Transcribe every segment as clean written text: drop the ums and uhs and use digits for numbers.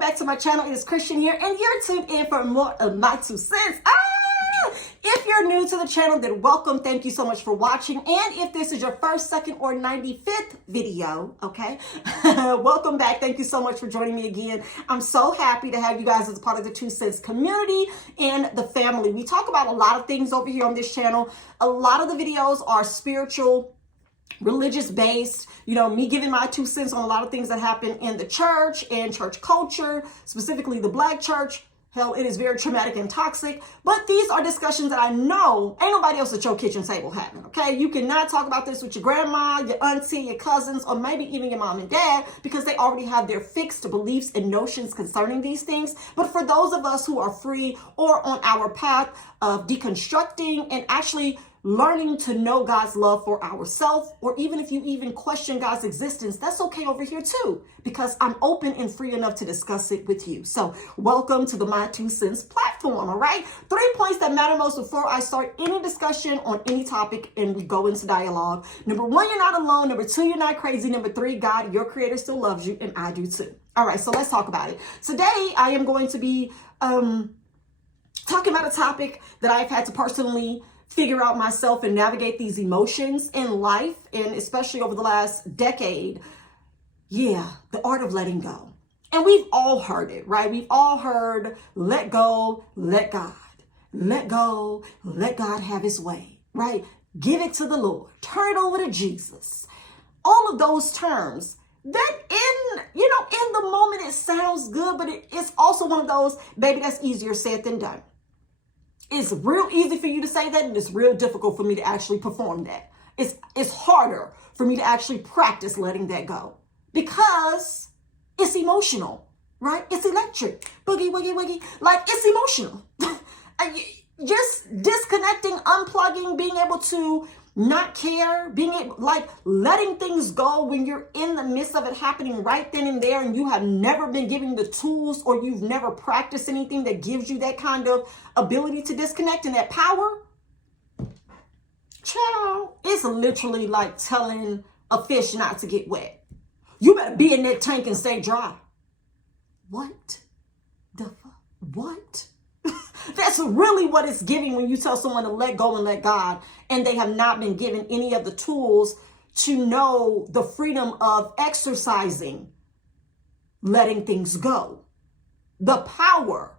back to my channel. It is Christian here, and you're tuned in for more of my 2 cents. If you're new to the channel, then welcome. Thank you so much for watching. And if this is your first, second, or 95th video, okay, welcome back. Thank you so much for joining me again. I'm so happy to have you guys as a part of the 2 cents community and the family. We talk about a lot of things over here on this channel. A lot of the videos are spiritual, religious based, me giving my 2 cents on a lot of things that happen in the church and church culture, specifically the Black church. Hell, it is very traumatic and toxic, but these are discussions that I know ain't nobody else at your kitchen table having, okay? You cannot talk about this with your grandma, your auntie, your cousins, or maybe even your mom and dad, because they already have their fixed beliefs and notions concerning these things. But for those of us who are free or on our path of deconstructing and actually learning to know God's love for ourselves, or even if you even question God's existence, that's okay over here too, because I'm open and free enough to discuss it with you. So welcome to the My 2 Cents platform, all right? 3 points that matter most before I start any discussion on any topic and we go into dialogue. Number 1, you're not alone. Number 2, you're not crazy. Number 3, God, your creator, still loves you, and I do too. All right, so let's talk about it. Today, I am going to be talking about a topic that I've had to personally figure out myself and navigate these emotions in life, and especially over the last decade. Yeah, the art of letting go. And we've all heard it, right? We've all heard, let go, let God. Let go, let God have his way, right? Give it to the Lord. Turn it over to Jesus. All of those terms that in the moment it sounds good, but it's also one of those, baby, that's easier said than done. It's real easy for you to say that, and it's real difficult for me to actually perform that. It's harder for me to actually practice letting that go because it's emotional, right? It's electric. Boogie, woogie, woogie. Like, it's emotional. Just disconnecting, unplugging, being able to not care, letting things go when you're in the midst of it happening right then and there, and you have never been given the tools, or you've never practiced anything that gives you that kind of ability to disconnect and that power. Child, it's literally like telling a fish not to get wet. You better be in that tank and stay dry. What the fuck? What? That's really what it's giving when you tell someone to let go and let God, and they have not been given any of the tools to know the freedom of exercising, letting things go, the power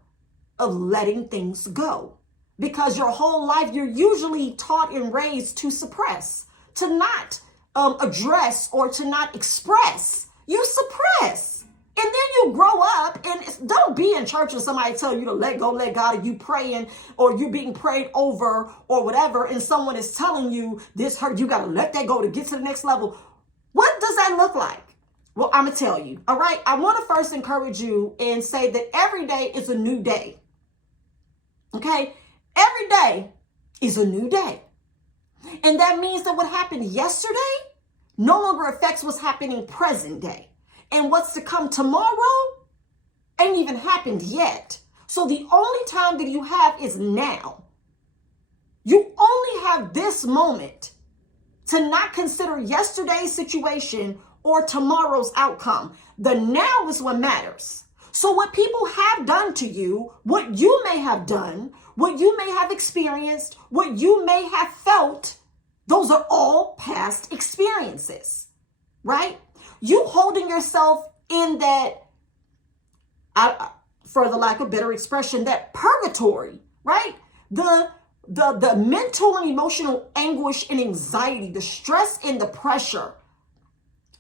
of letting things go. Because your whole life, you're usually taught and raised to suppress, to not address, or to not express. You suppress. And then you grow up, and don't be in church and somebody tell you to let go, let God, and you praying, or you being prayed over or whatever, and someone is telling you this hurt, you got to let that go to get to the next level. What does that look like? Well, I'm going to tell you, all right? I want to first encourage you and say that every day is a new day, okay? Every day is a new day. And that means that what happened yesterday no longer affects what's happening present day. And what's to come tomorrow ain't even happened yet. So the only time that you have is now. You only have this moment to not consider yesterday's situation or tomorrow's outcome. The now is what matters. So what people have done to you, what you may have done, what you may have experienced, what you may have felt, those are all past experiences, right? You holding yourself in that, for the lack of better expression, that purgatory, right? The mental and emotional anguish and anxiety, the stress and the pressure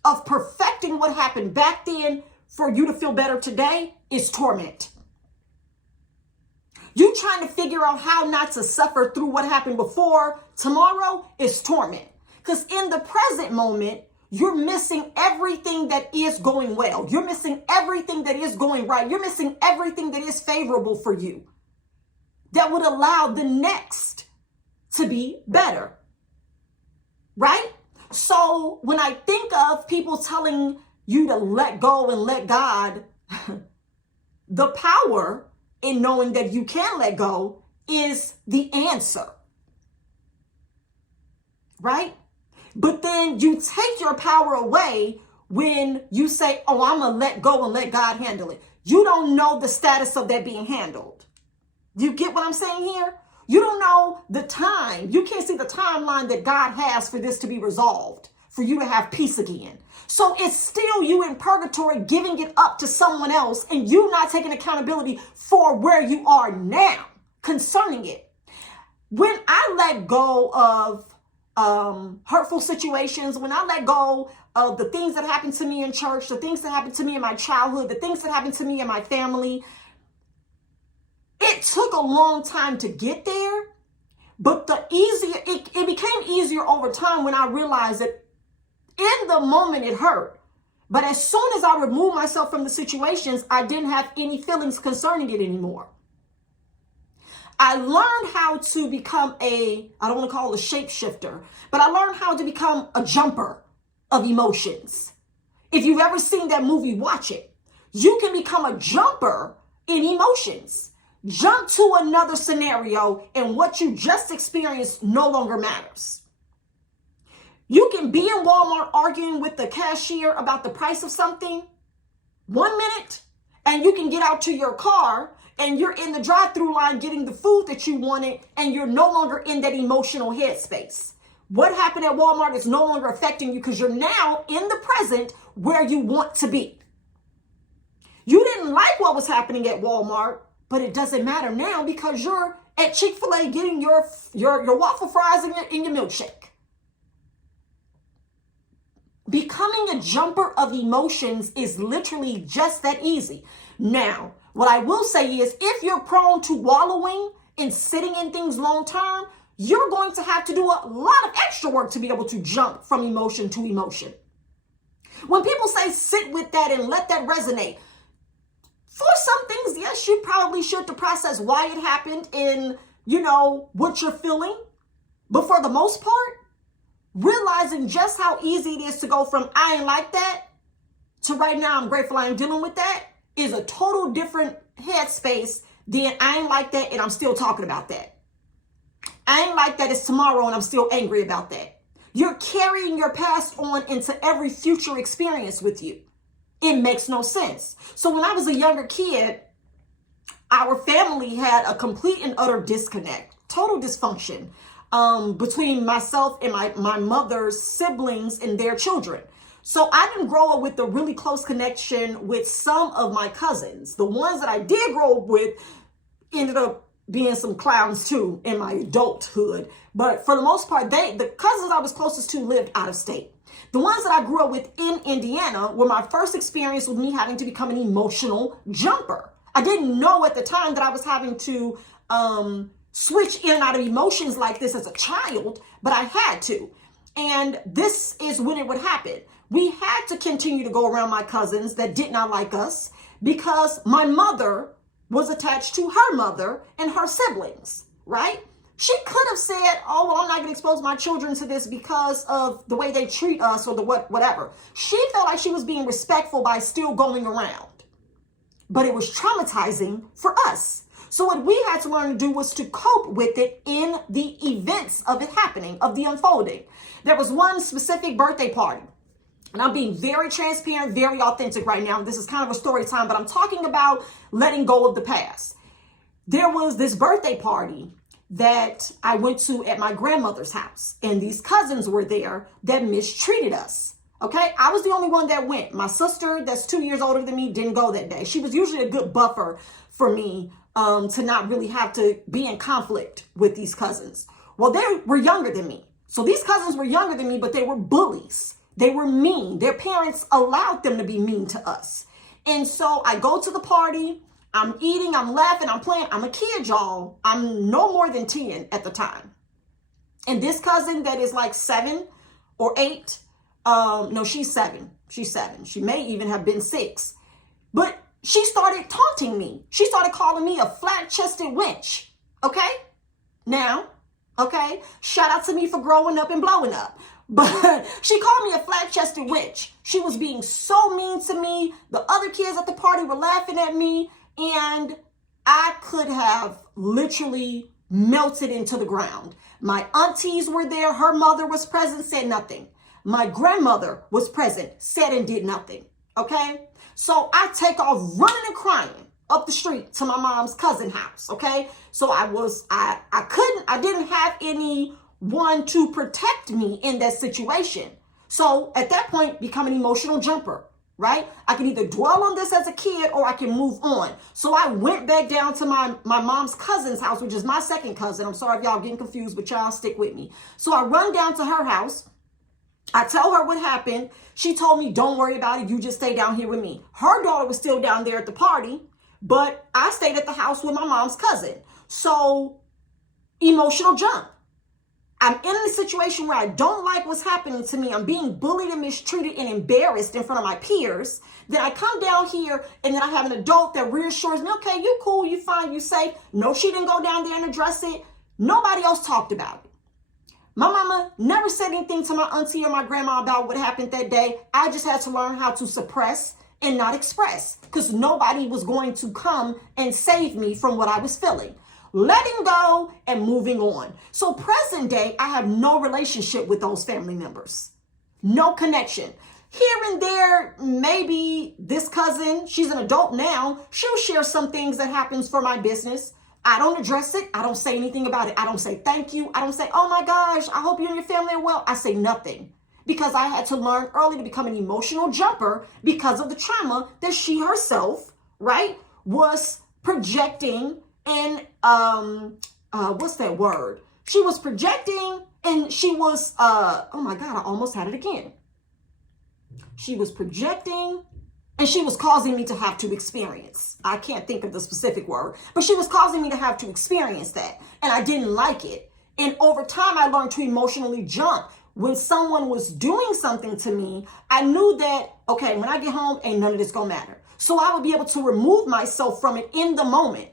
of perfecting what happened back then for you to feel better today is torment. You trying to figure out how not to suffer through what happened before tomorrow is torment. Because in the present moment, you're missing everything that is going well. You're missing everything that is going right. You're missing everything that is favorable for you that would allow the next to be better, right? So when I think of people telling you to let go and let God, the power in knowing that you can let go is the answer, right? But then you take your power away when you say, oh, I'm going to let go and let God handle it. You don't know the status of that being handled. You get what I'm saying here? You don't know the time. You can't see the timeline that God has for this to be resolved, for you to have peace again. So it's still you in purgatory giving it up to someone else and you not taking accountability for where you are now concerning it. When I let go of hurtful situations, when I let go of the things that happened to me in church, the things that happened to me in my childhood, the things that happened to me in my family, it took a long time to get there, but it became easier over time when I realized that in the moment it hurt. But as soon as I removed myself from the situations, I didn't have any feelings concerning it anymore. I learned how to become I don't want to call it a shapeshifter, but I learned how to become a jumper of emotions. If you've ever seen that movie, watch it. You can become a jumper in emotions. Jump to another scenario and what you just experienced no longer matters. You can be in Walmart arguing with the cashier about the price of something 1 minute, and you can get out to your car and you're in the drive-through line getting the food that you wanted, and you're no longer in that emotional headspace. What happened at Walmart is no longer affecting you because you're now in the present where you want to be. You didn't like what was happening at Walmart, but it doesn't matter now because you're at Chick-fil-A getting your waffle fries and your milkshake. Becoming a jumper of emotions is literally just that easy. Now, what I will say is if you're prone to wallowing and sitting in things long term, you're going to have to do a lot of extra work to be able to jump from emotion to emotion. When people say sit with that and let that resonate, for some things, yes, you probably should to process why it happened and, what you're feeling. But for the most part, realizing just how easy it is to go from I ain't like that to right now I'm grateful I ain't dealing with that is a total different headspace than I ain't like that and I'm still talking about that. I ain't like that it's tomorrow and I'm still angry about that. You're carrying your past on into every future experience with you. It makes no sense. So when I was a younger kid, our family had a complete and utter disconnect, total dysfunction between myself and my mother's siblings and their children. So I didn't grow up with a really close connection with some of my cousins. The ones that I did grow up with ended up being some clowns too in my adulthood. But for the most part, the cousins I was closest to lived out of state. The ones that I grew up with in Indiana were my first experience with me having to become an emotional jumper. I didn't know at the time that I was having to switch in and out of emotions like this as a child, but I had to. And this is when it would happen. We had to continue to go around my cousins that did not like us because my mother was attached to her mother and her siblings, right? She could have said, oh, well, I'm not going to expose my children to this because of the way they treat us or whatever. She felt like she was being respectful by still going around. But it was traumatizing for us. So what we had to learn to do was to cope with it in the events of it happening, of the unfolding. There was one specific birthday party. And I'm being very transparent, very authentic right now. This is kind of a story time, but I'm talking about letting go of the past. There was this birthday party that I went to at my grandmother's house, and these cousins were there that mistreated us. Okay, I was the only one that went. My sister, that's 2 years older than me, didn't go that day. She was usually a good buffer for me to not really have to be in conflict with these cousins. Well, they were younger than me. So these cousins were younger than me, but they were bullies. They were mean. Their parents allowed them to be mean to us. And so I go to the party. I'm eating, I'm laughing, I'm playing. I'm a kid, y'all. I'm no more than 10 at the time. And this cousin that is like 7 or 8, no, she's 7. She's 7. She may even have been 6. But she started taunting me. She started calling me a flat-chested wench. Okay? Now, okay? Shout out to me for growing up and blowing up. But she called me a flat-chested wench. She was being so mean to me. The other kids at the party were laughing at me. And I could have literally melted into the ground. My aunties were there. Her mother was present, said nothing. My grandmother was present, said and did nothing. Okay? So I take off running and crying up the street to my mom's cousin's house. Okay? So I didn't have anyone to protect me in that situation. So at that point, become an emotional jumper, right? I can either dwell on this as a kid or I can move on. So I went back down to my mom's cousin's house, which is my second cousin. I'm sorry if y'all getting confused, but y'all stick with me. So I run down to her house. I tell her what happened. She told me, don't worry about it. You just stay down here with me. Her daughter was still down there at the party, but I stayed at the house with my mom's cousin. So emotional jump. I'm in a situation where I don't like what's happening to me. I'm being bullied and mistreated and embarrassed in front of my peers. Then I come down here and then I have an adult that reassures me, okay, you cool, you fine, you safe. No, she didn't go down there and address it. Nobody else talked about it. My mama never said anything to my auntie or my grandma about what happened that day. I just had to learn how to suppress and not express because nobody was going to come and save me from what I was feeling. Letting go and moving on. So present day, I have no relationship with those family members. No connection. Here and there, maybe this cousin, she's an adult now, she'll share some things that happens for my business. I don't address it. I don't say anything about it. I don't say thank you. I don't say, oh my gosh, I hope you and your family are well. I say nothing because I had to learn early to become an emotional jumper because of the trauma that she herself, right, was projecting and what's that word? She was projecting and she was, oh my God, I almost had it again. She was projecting and she was causing me to have to experience. I can't think of the specific word, but she was causing me to have to experience that. And I didn't like it. And over time, I learned to emotionally jump. When someone was doing something to me, I knew that, okay, when I get home, ain't none of this gonna matter. So I would be able to remove myself from it in the moment.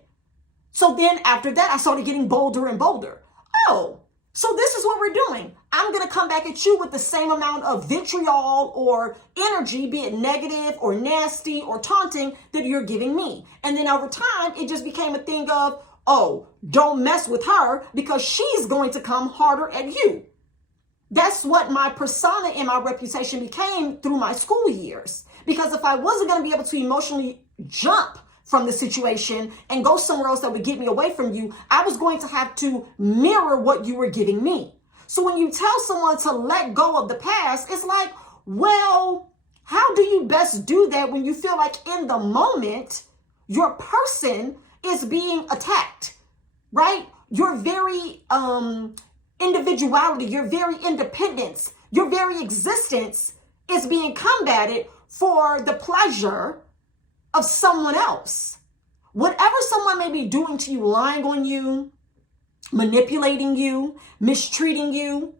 So then after that, I started getting bolder and bolder. Oh, so this is what we're doing. I'm going to come back at you with the same amount of vitriol or energy, be it negative or nasty or taunting that you're giving me. And then over time, it just became a thing of, oh, don't mess with her because she's going to come harder at you. That's what my persona and my reputation became through my school years. Because if I wasn't going to be able to emotionally jump from the situation and go somewhere else that would get me away from you, I was going to have to mirror what you were giving me. So when you tell someone to let go of the past, it's like, well, how do you best do that when you feel like in the moment, your person is being attacked, right? Your very individuality, your very independence, your very existence is being combated for the pleasure of someone else. Whatever someone may be doing to you, lying on you, manipulating you, mistreating you,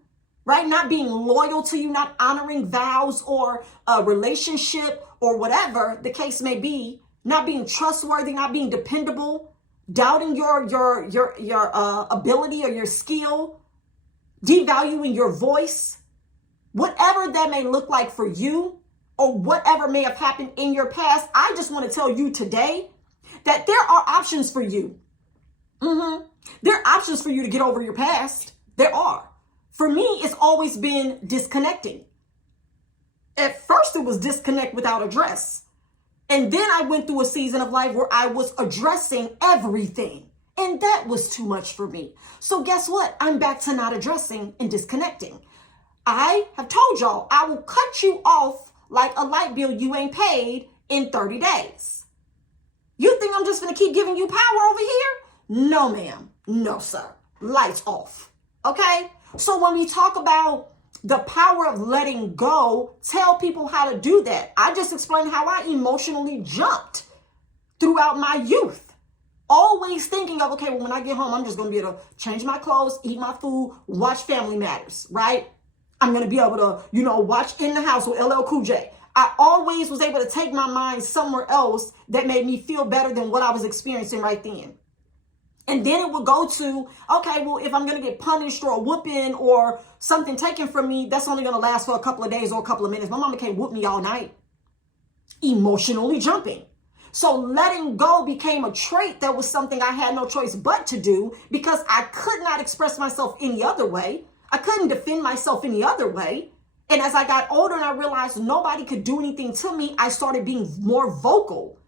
right? Not being loyal to you, not honoring vows or a relationship or whatever the case may be, not being trustworthy, not being dependable, doubting your ability or your skill, devaluing your voice, whatever that may look like for you, or whatever may have happened in your past, I just want to tell you today that there are options for you. There are options for you to get over your past. There are. For me, it's always been disconnecting. At first, it was disconnect without address. And then I went through a season of life where I was addressing everything. And that was too much for me. So guess what? I'm back to not addressing and disconnecting. I have told y'all, I will cut you off like a light bill you ain't paid in 30 days. You think I'm just going to keep giving you power over here? No, ma'am. No, sir. Lights off. Okay? So when we talk about the power of letting go, tell people how to do that. I just explained how I emotionally jumped throughout my youth. Always thinking of, okay, well, when I get home, I'm just going to be able to change my clothes, eat my food, watch Family Matters, right? I'm going to be able to, watch In the House with LL Cool J. I always was able to take my mind somewhere else that made me feel better than what I was experiencing right then. And then it would go to, okay, well, if I'm going to get punished or a whooping or something taken from me, that's only going to last for a couple of days or a couple of minutes. My mama can't whoop me all night. Emotionally jumping. So letting go became a trait that was something I had no choice but to do because I could not express myself any other way. I couldn't defend myself any other way. And as I got older and I realized nobody could do anything to me, I started being more vocal,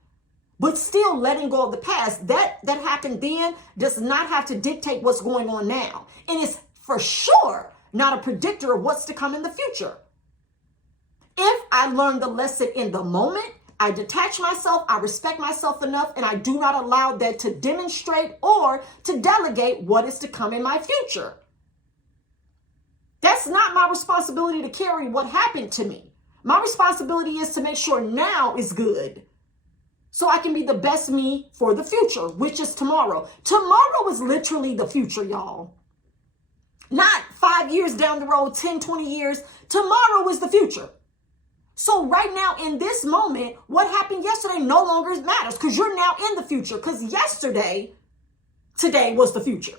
but still letting go of the past. That happened then does not have to dictate what's going on now. And it's for sure not a predictor of what's to come in the future. If I learn the lesson in the moment, I detach myself, I respect myself enough, and I do not allow that to demonstrate or to delegate what is to come in my future. That's not my responsibility to carry what happened to me. My responsibility is to make sure now is good, so I can be the best me for the future, which is tomorrow. Tomorrow is literally the future, y'all. Not 5 years down the road, 10, 20 years. Tomorrow is the future. So right now in this moment, what happened yesterday no longer matters, because you're now in the future, because today was the future.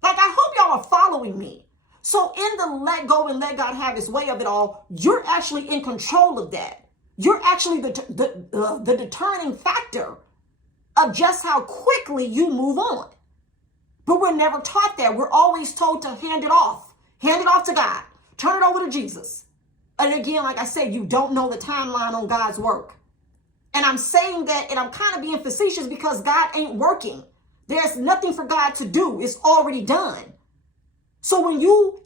Like, I hope y'all are following me. So in the let go and let God have his way of it all, you're actually in control of that. You're actually the determining factor of just how quickly you move on. But we're never taught that. We're always told to hand it off to God, turn it over to Jesus. And again, like I said, you don't know the timeline on God's work. And I'm saying that, and I'm kind of being facetious, because God ain't working. There's nothing for God to do. It's already done. So when you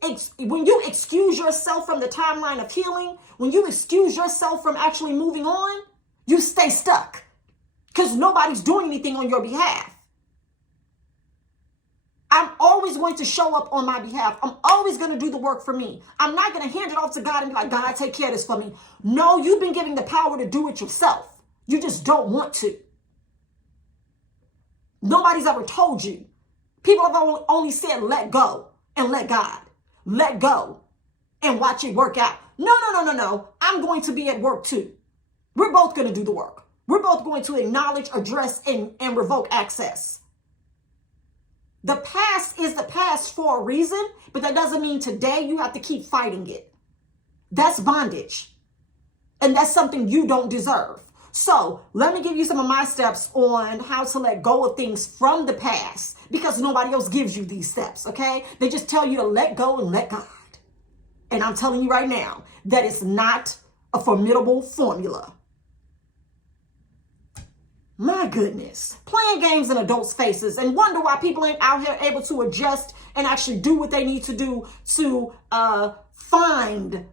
excuse yourself from the timeline of healing, when you excuse yourself from actually moving on, you stay stuck, because nobody's doing anything on your behalf. I'm always going to show up on my behalf. I'm always going to do the work for me. I'm not going to hand it off to God and be like, God, take care of this for me. No, you've been given the power to do it yourself. You just don't want to. Nobody's ever told you. People have only said, let go and let God. Let go and watch it work out. No. I'm going to be at work too. We're both going to do the work. We're both going to acknowledge, address, and revoke access. The past is the past for a reason, but that doesn't mean today you have to keep fighting it. That's bondage. And that's something you don't deserve. So let me give you some of my steps on how to let go of things from the past, because nobody else gives you these steps, okay? They just tell you to let go and let God. And I'm telling you right now that it's not a formidable formula. My goodness, playing games in adults' faces and wonder why people ain't out here able to adjust and actually do what they need to do to find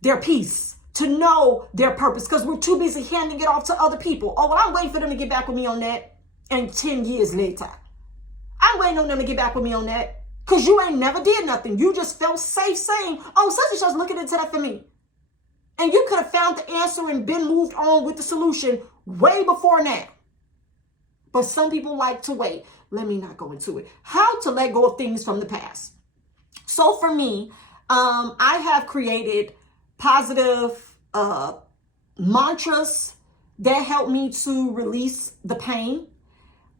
their peace, to know their purpose, because we're too busy handing it off to other people. Oh, well, I'm waiting for them to get back with me on that. And 10 years later, I'm waiting on them to get back with me on that, because you ain't never did nothing. You just felt safe saying, oh, such and such looking into that for me. And you could have found the answer and been moved on with the solution way before now. But some people like to wait. Let me not go into it. How to let go of things from the past. So for me, I have created positive mantras that help me to release the pain.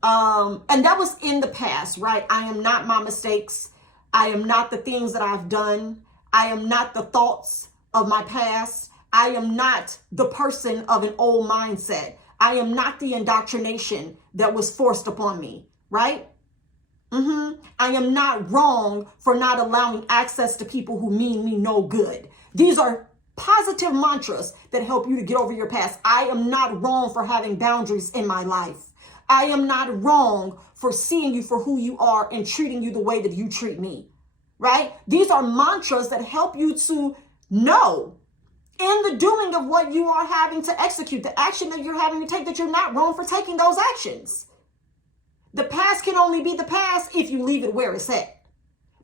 And that was in the past, right? I am not my mistakes. I am not the things that I've done. I am not the thoughts of my past. I am not the person of an old mindset. I am not the indoctrination that was forced upon me, right? I am not wrong for not allowing access to people who mean me no good. These are positive mantras that help you to get over your past. I am not wrong for having boundaries in my life. I am not wrong for seeing you for who you are and treating you the way that you treat me, right? These are mantras that help you to know in the doing of what you are having to execute, the action that you're having to take, that you're not wrong for taking those actions. The past can only be the past if you leave it where it's at.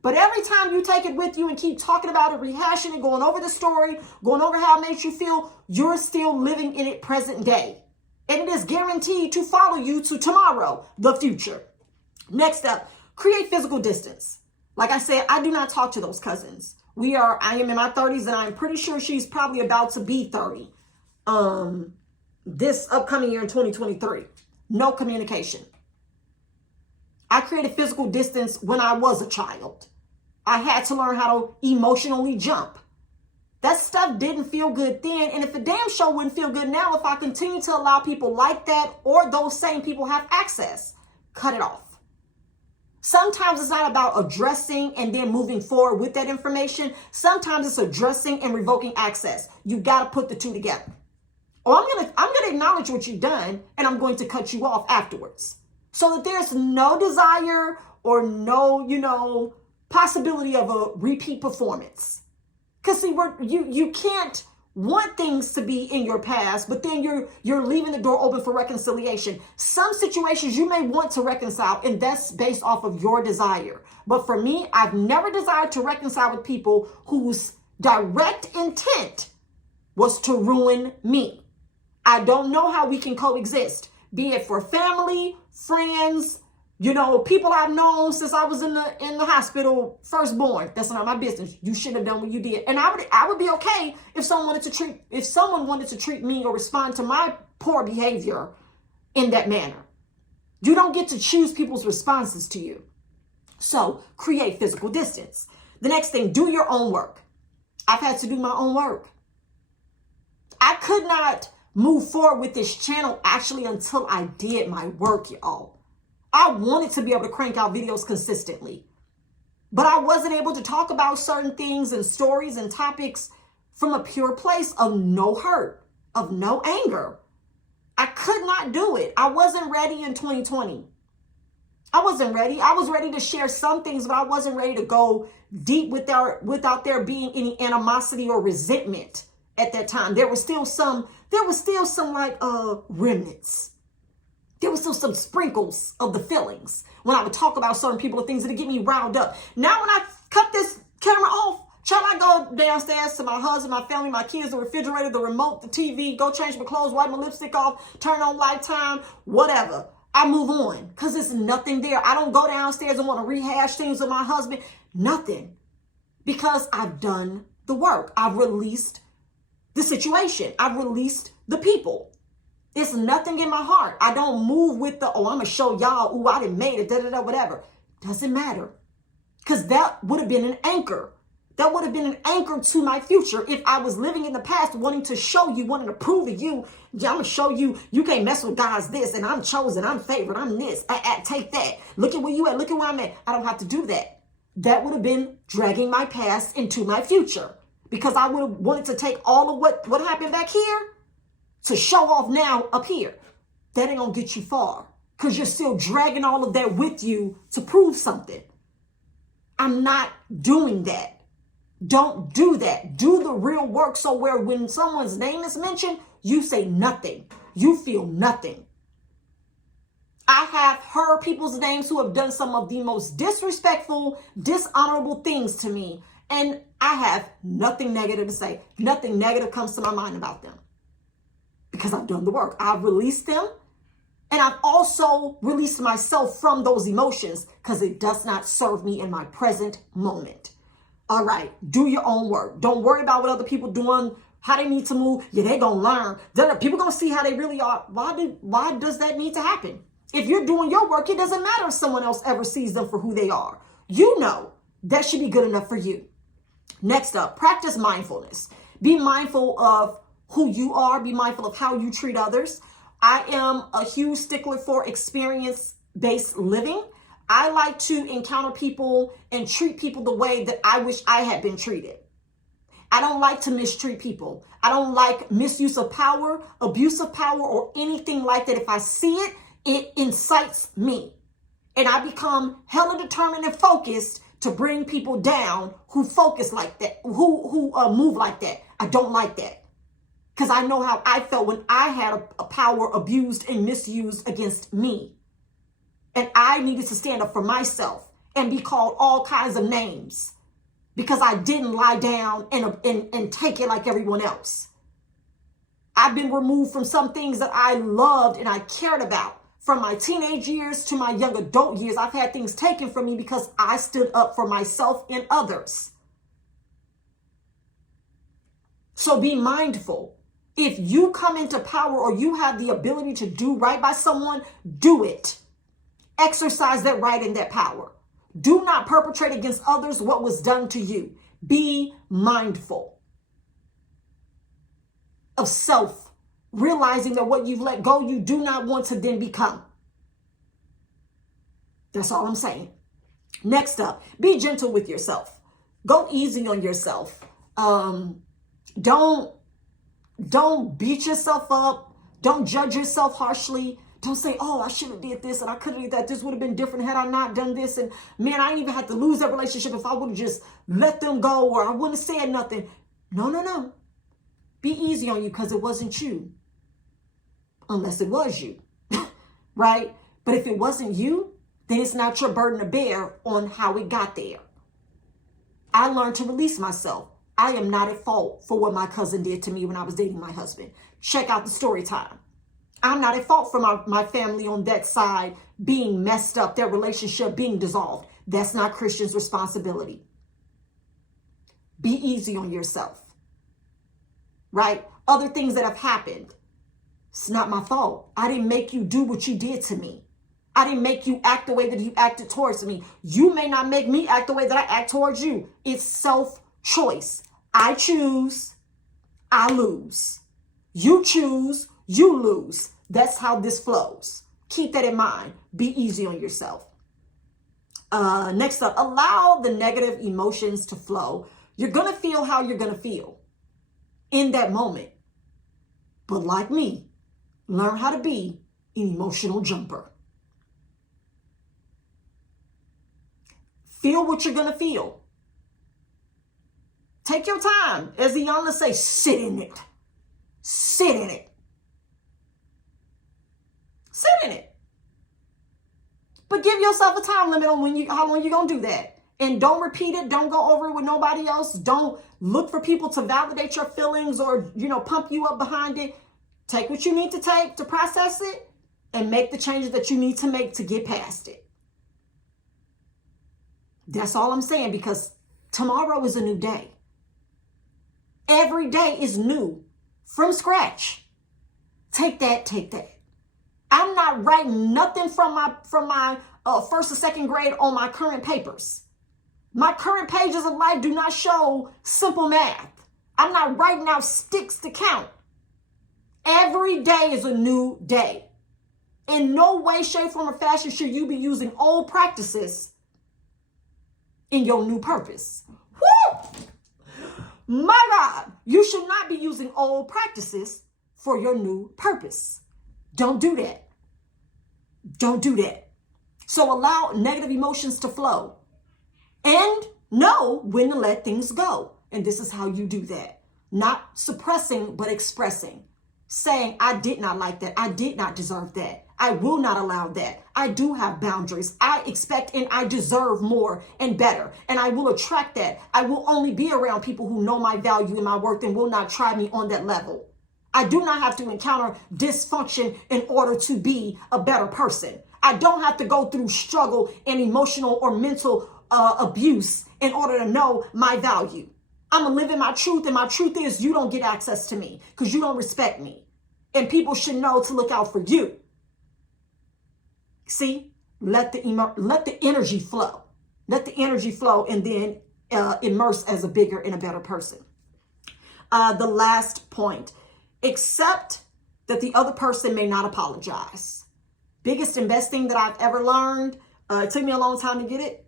But every time you take it with you and keep talking about it, rehashing it, going over the story, going over how it makes you feel, you're still living in it present day. And it is guaranteed to follow you to tomorrow, the future. Next up, create physical distance. Like I said, I do not talk to those cousins. I am in my 30s, and I'm pretty sure she's probably about to be 30. This upcoming year in 2023. No communication. I created physical distance when I was a child. I had to learn how to emotionally jump. That stuff didn't feel good then, and if a damn show wouldn't feel good now if I continue to allow people like that or those same people have access. Cut it off. Sometimes it's not about addressing and then moving forward with that information. Sometimes it's addressing and revoking access. You got to put the two together. Or I'm gonna acknowledge what you've done, and I'm going to cut you off afterwards, so that there's no desire or no, possibility of a repeat performance. Because see, you can't want things to be in your past, but then you're leaving the door open for reconciliation. Some situations you may want to reconcile, and that's based off of your desire. But for me, I've never desired to reconcile with people whose direct intent was to ruin me. I don't know how we can coexist, be it for family, friends, people I've known since I was in the hospital, firstborn. That's not my business. You shouldn't have done what you did. And I would be okay if someone wanted to treat me or respond to my poor behavior in that manner. You don't get to choose people's responses to you. So create physical distance. The next thing, do your own work. I've had to do my own work. I could not move forward with this channel actually until I did my work, y'all. I wanted to be able to crank out videos consistently, but I wasn't able to talk about certain things and stories and topics from a pure place of no hurt, of no anger. I could not do it. I wasn't ready in 2020. I wasn't ready. I was ready to share some things, but I wasn't ready to go deep without there being any animosity or resentment at that time. There was still some like remnants. There was still some sprinkles of the feelings when I would talk about certain people or things that get me riled up. Now when I cut this camera off, shall I go downstairs to my husband, my family, my kids, the refrigerator, the remote, the TV, go change my clothes, wipe my lipstick off, turn on Lifetime, whatever. I move on because there's nothing there. I don't go downstairs and want to rehash things with my husband. Nothing. Because I've done the work. I've released the situation. I've released the people. It's nothing in my heart. I don't move with the, I'm going to show y'all, ooh, I done made it, whatever. Doesn't matter. Because that would have been an anchor. That would have been an anchor to my future if I was living in the past wanting to show you, wanting to prove to you, yeah, I'm going to show you, you can't mess with God's this, and I'm chosen, I'm favored, I'm this, take that. Look at where you at, look at where I'm at. I don't have to do that. That would have been dragging my past into my future. Because I would have wanted to take all of what happened back here to show off now up here. That ain't gonna get you far because you're still dragging all of that with you to prove something. I'm not doing that. Don't do that. Do the real work so where when someone's name is mentioned, you say nothing. You feel nothing. I have heard people's names who have done some of the most disrespectful, dishonorable things to me. And I have nothing negative to say. Nothing negative comes to my mind about them. Because I've done the work. I've released them. And I've also released myself from those emotions because it does not serve me in my present moment. All right. Do your own work. Don't worry about what other people doing, how they need to move. Yeah, they gonna learn. People gonna see how they really are. Why does that need to happen? If you're doing your work, it doesn't matter if someone else ever sees them for who they are. You know that should be good enough for you. Next up, practice mindfulness. Be mindful of who you are. Be mindful of how you treat others. I am a huge stickler for experience-based living. I like to encounter people and treat people the way that I wish I had been treated. I don't like to mistreat people. I don't like misuse of power, abuse of power, or anything like that. If I see it, it incites me. And I become hella determined and focused to bring people down who focus like that, who move like that. I don't like that. Because I know how I felt when I had a power abused and misused against me. And I needed to stand up for myself and be called all kinds of names because I didn't lie down and take it like everyone else. I've been removed from some things that I loved and I cared about. From my teenage years to my young adult years, I've had things taken from me because I stood up for myself and others. So be mindful. If you come into power or you have the ability to do right by someone, do it. Exercise that right and that power. Do not perpetrate against others what was done to you. Be mindful of self. Realizing that what you've let go, you do not want to then become. That's all I'm saying. Next up, be gentle with yourself. Go easy on yourself. Don't beat yourself up. Don't judge yourself harshly. Don't say, oh, I should have did this and I could have did that. This would have been different had I not done this. And man, I didn't even have to lose that relationship if I would have just let them go, or I wouldn't have said nothing. No. Be easy on you, because it wasn't you. Unless it was you, right? But if it wasn't you, then it's not your burden to bear on how it got there. I learned to release myself. I am not at fault for what my cousin did to me when I was dating my husband. Check out the story time. I'm not at fault for my family on that side being messed up, their relationship being dissolved. That's not Christian's responsibility. Be easy on yourself, right? Other things that have happened, it's not my fault. I didn't make you do what you did to me. I didn't make you act the way that you acted towards me. You may not make me act the way that I act towards you. It's self-choice. I choose, I lose. You choose, you lose. That's how this flows. Keep that in mind. Be easy on yourself. Next up, allow the negative emotions to flow. You're going to feel how you're going to feel in that moment. But like me, learn how to be an emotional jumper. Feel what you're going to feel. Take your time. As the young say, sit in it. Sit in it. Sit in it. But give yourself a time limit on how long you're going to do that. And don't repeat it. Don't go over it with nobody else. Don't look for people to validate your feelings or, pump you up behind it. Take what you need to take to process it and make the changes that you need to make to get past it. That's all I'm saying, because tomorrow is a new day. Every day is new from scratch. Take that. I'm not writing nothing from my first or second grade on my current papers. My current pages of life do not show simple math. I'm not writing out sticks to count. Every day is a new day. In no way, shape, form, or fashion should you be using old practices in your new purpose. Woo! My God, you should not be using old practices for your new purpose. Don't do that. Don't do that. So allow negative emotions to flow and know when to let things go. And this is how you do that. Not suppressing, but expressing. Saying, I did not like that. I did not deserve that. I will not allow that. I do have boundaries. I expect and I deserve more and better. And I will attract that. I will only be around people who know my value and my worth and will not try me on that level. I do not have to encounter dysfunction in order to be a better person. I don't have to go through struggle and emotional or mental abuse in order to know my value. I'm going to live in my truth, and my truth is you don't get access to me because you don't respect me. And people should know to look out for you. See, let the energy flow. Let the energy flow and then immerse as a bigger and a better person. The last point, accept that the other person may not apologize. Biggest and best thing that I've ever learned. It took me a long time to get it,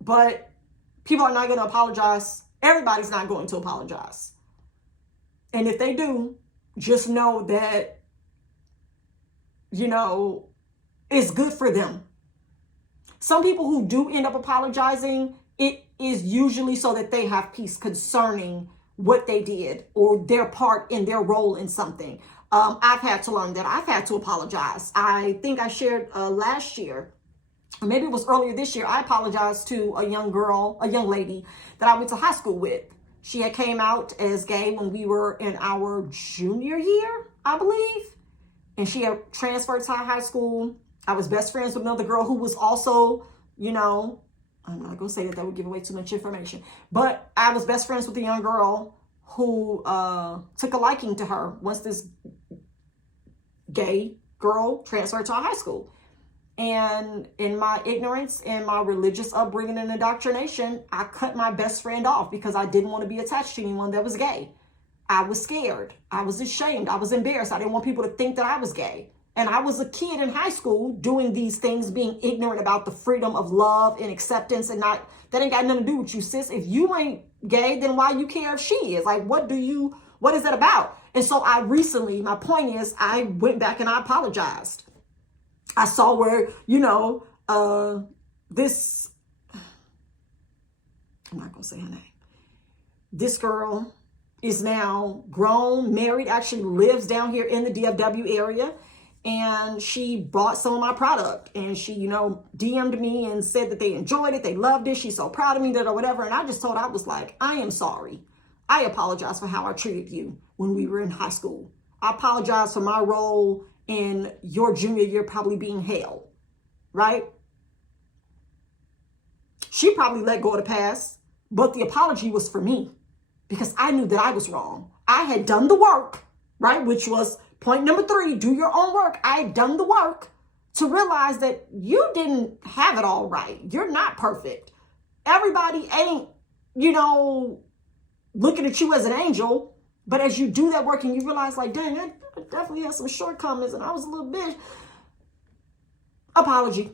but people are not going to apologize. Everybody's not going to apologize. And if they do, just know that, it's good for them. Some people who do end up apologizing, it is usually so that they have peace concerning what they did or their part in their role in something. I've had to learn that. I've had to apologize. I think I shared last year, or maybe it was earlier this year, I apologized to a young lady that I went to high school with. She had came out as gay when we were in our junior year, I believe. And she had transferred to our high school. I was best friends with another girl who was also, I'm not going to say that would give away too much information. But I was best friends with a young girl who took a liking to her once this gay girl transferred to our high school. And in my ignorance and my religious upbringing and indoctrination, I cut my best friend off because I didn't want to be attached to anyone that was gay. I was scared. I was ashamed. I was embarrassed. I didn't want people to think that I was gay. And I was a kid in high school doing these things, being ignorant about the freedom of love and acceptance, and that ain't got nothing to do with you, sis. If you ain't gay, then why you care if she is? Like, what is that about? And so my point is, I went back and I apologized. I saw where, I'm not going to say her name. This girl is now grown, married, actually lives down here in the DFW area. And she bought some of my product, and she, DM'd me and said that they enjoyed it. They loved it. She's so proud of me, or whatever. And I just told her, I was like, I am sorry. I apologize for how I treated you when we were in high school. I apologize for my role in your junior year probably being hell, right? She probably let go of the past, but the apology was for me because I knew that I was wrong. I had done the work, right? Which was point number 3, do your own work. I had done the work to realize that you didn't have it all right. You're not perfect. Everybody ain't, looking at you as an angel. But as you do that work and you realize, like, dang, I definitely had some shortcomings and I was a little bitch. Apology.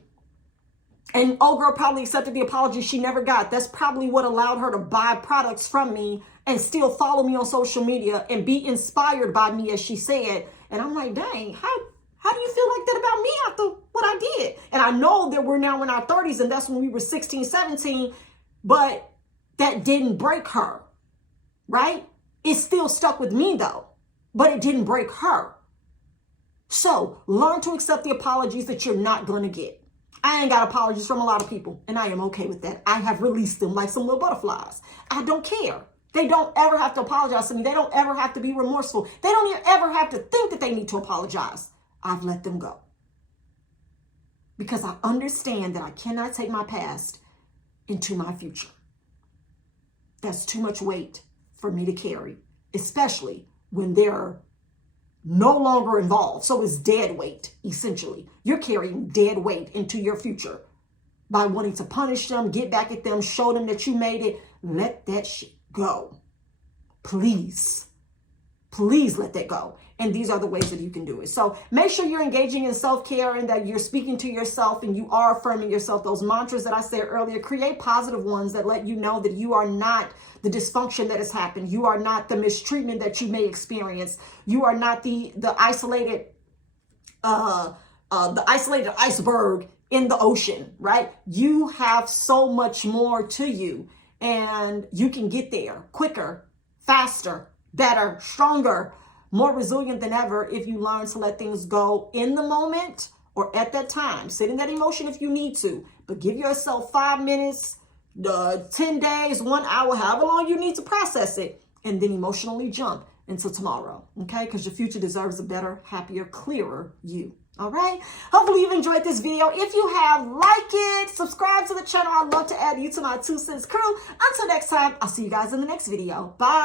And old girl probably accepted the apology she never got. That's probably what allowed her to buy products from me and still follow me on social media and be inspired by me, as she said. And I'm like, dang, how do you feel like that about me after what I did? And I know that we're now in our 30s and that's when we were 16, 17, but that didn't break her, right? It still stuck with me though, but it didn't break her. So learn to accept the apologies that you're not going to get. I ain't got apologies from a lot of people, and I am okay with that. I have released them like some little butterflies. I don't care. They don't ever have to apologize to me. They don't ever have to be remorseful. They don't ever have to think that they need to apologize. I've let them go. Because I understand that I cannot take my past into my future. That's too much weight for me to carry, especially when they're no longer involved. So it's dead weight, essentially. You're carrying dead weight into your future by wanting to punish them, get back at them, show them that you made it. Let that shit go. Please. Please let that go. And these are the ways that you can do it. So make sure you're engaging in self-care and that you're speaking to yourself and you are affirming yourself. Those mantras that I said earlier, create positive ones that let you know that you are not the dysfunction that has happened. You are not the mistreatment that you may experience. You are not the isolated iceberg in the ocean, right? You have so much more to you and you can get there quicker, faster, better, stronger, more resilient than ever if you learn to let things go in the moment or at that time. Sit in that emotion if you need to, but give yourself 5 minutes, 10 days, 1 hour, however long you need to process it, and then emotionally jump into tomorrow, okay? Because your future deserves a better, happier, clearer you. All right. Hopefully you've enjoyed this video. If you have, like it, subscribe to the channel. I'd love to add you to my 2 cents crew. Until next time, I'll see you guys in the next video. Bye.